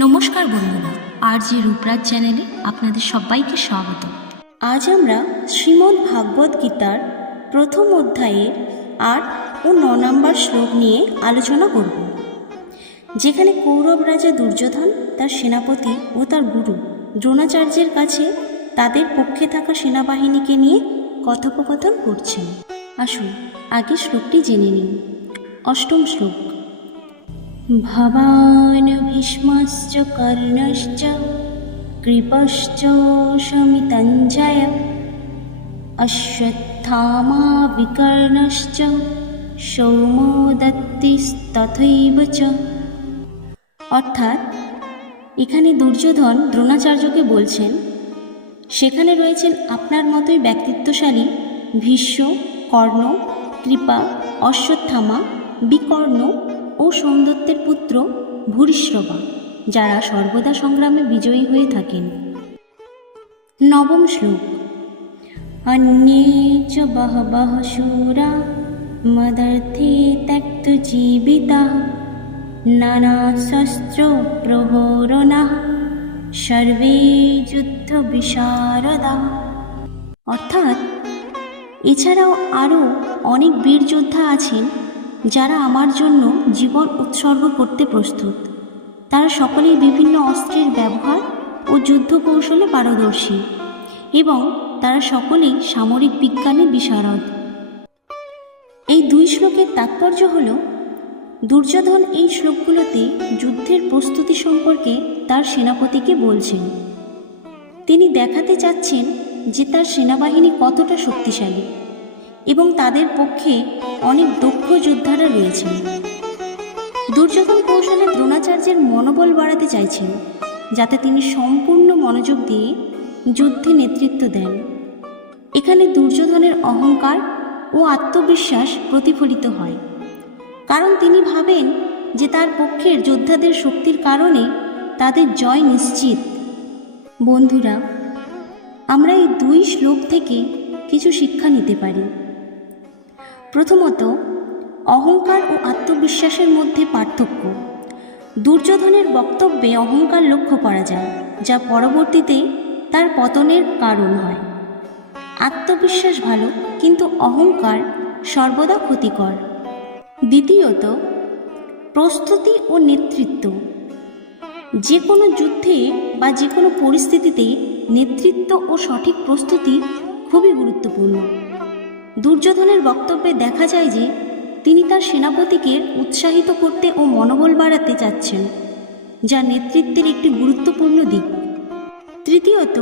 নমস্কার বন্ধুরা, আরজি রূপরাজ চ্যানেলে আপনাদের সবাইকে স্বাগত। আজ আমরা শ্রীমদ্ ভাগবত গীতার প্রথম অধ্যায়ের 8 ও 9 নম্বর শ্লোক নিয়ে আলোচনা করব, যেখানে কৌরব রাজা দুর্যোধন তার সেনাপতি ও তার গুরু দ্রোণাচার্যের কাছে তাদের পক্ষে থাকা সেনাবাহিনীকে নিয়ে কথোপকথন করছেন। আসুন আগে শ্লোকটি জেনে নিন। অষ্টম শ্লোক। ভবান ভীষ্মশ্চ কর্ণশ্চ কৃপশ্চ শমিতঞ্জয় অশ্বত্থামা বিকর্ণশ্চ সৌমো দত্তিস্তথৈব চ। অর্থাৎ এখানে দুর্যোধন দ্রোণাচার্যকে বলছেন, সেখানে রয়েছেন আপনার মতোই ব্যক্তিত্বশালী ভীষ্ম, কর্ণ, কৃপা, অশ্বত্থামা, বিকর্ণ ও সোমদত্তের পুত্র ভূরিশ্রবা, যারা সর্বদা সংগ্রামে বিজয়ী হয়ে থাকেন। নবম শ্লোক। অন্যে চ বহবহ শূরা মদর্থে ত্যক্তজীবিতাঃ নানাশস্ত্র প্রহরণাঃ সর্বে যুদ্ধ বিশারদাঃ। অর্থাৎ এছাড়াও আরও অনেক বীর যোদ্ধা আছেন যারা আমার জন্য জীবন উৎসর্গ করতে প্রস্তুত। তারা সকলেই বিভিন্ন অস্ত্রের ব্যবহার ও যুদ্ধ কৌশলে পারদর্শী এবং তারা সকলেই সামরিক বিজ্ঞানে বিশারদ। এই দুই শ্লোকের তাৎপর্য হল, দুর্যোধন এই শ্লোকগুলোতে যুদ্ধের প্রস্তুতি সম্পর্কে তার সেনাপতিকে বলছেন। তিনি দেখাতে চাচ্ছেন যে তার সেনাবাহিনী কতটা শক্তিশালী এবং তাদের পক্ষে অনেক দক্ষ যোদ্ধারা রয়েছেন। দুর্যোধন কৌশলে দ্রোণাচার্যের মনোবল বাড়াতে চাইছেন, যাতে তিনি সম্পূর্ণ মনোযোগ দিয়ে যুদ্ধে নেতৃত্ব দেন। এখানে দুর্যোধনের অহংকার ও আত্মবিশ্বাস প্রতিফলিত হয়, কারণ তিনি ভাবেন যে তার পক্ষের যোদ্ধাদের শক্তির কারণে তাদের জয় নিশ্চিত। বন্ধুরা, আমরা এই দুই শ্লোক থেকে কিছু শিক্ষা নিতে পারি। প্রথমত, অহংকার ও আত্মবিশ্বাসের মধ্যে পার্থক্য। দুর্যোধনের বক্তব্যে অহংকার লক্ষ্য করা যায়, যা পরবর্তীতে তার পতনের কারণ হয়। আত্মবিশ্বাস ভালো, কিন্তু অহংকার সর্বদা ক্ষতিকর। দ্বিতীয়ত, প্রস্তুতি ও নেতৃত্ব। যে কোনো যুদ্ধে বা যে কোনো পরিস্থিতিতে নেতৃত্ব ও সঠিক প্রস্তুতি খুবই গুরুত্বপূর্ণ। দুর্যোধনের বক্তব্যে দেখা যায় যে তিনি তার সেনাপতিকে উৎসাহিত করতে ও মনোবল বাড়াতে চাচ্ছেন, যা নেতৃত্বের একটি গুরুত্বপূর্ণ দিক। তৃতীয়ত,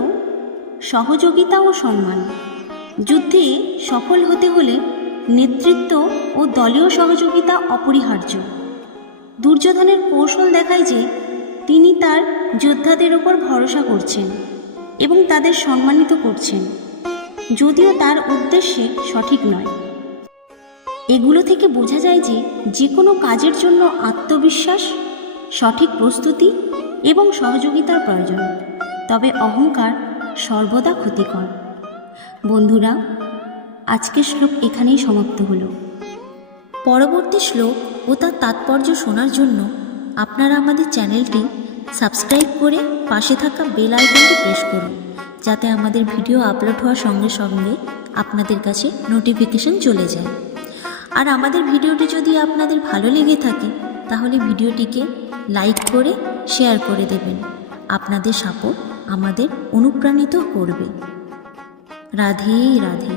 সহযোগিতা ও সম্মান। যুদ্ধে সফল হতে হলে নেতৃত্ব ও দলীয় সহযোগিতা অপরিহার্য। দুর্যোধনের কৌশল দেখায় যে তিনি তার যোদ্ধাদের ওপর ভরসা করছেন এবং তাদের সম্মানিত করছেন, যদিও তার উদ্দেশ্যে সঠিক নয়। এগুলো থেকে বোঝা যায় যে কোনো কাজের জন্য আত্মবিশ্বাস, সঠিক প্রস্তুতি এবং সহযোগিতার প্রয়োজন, তবে অহংকার সর্বদা ক্ষতিকর। বন্ধুরা, আজকের শ্লোক এখানেই সমাপ্ত হলো। পরবর্তী শ্লোক ও তার তাৎপর্য শোনার জন্য আপনারা আমাদের চ্যানেলটি সাবস্ক্রাইব করে পাশে থাকা বেল আইকনটি প্রেস করুন, যাতে আমাদের ভিডিও আপলোড হওয়ার সঙ্গে সঙ্গে আপনাদের কাছে নোটিফিকেশন চলে যায়। আর আমাদের ভিডিওটি যদি আপনাদের ভালো লেগে থাকে, তাহলে ভিডিওটিকে লাইক করে শেয়ার করে দেবেন। আপনাদের সাপোর্ট আমাদের অনুপ্রাণিত করবে। রাধে রাধে।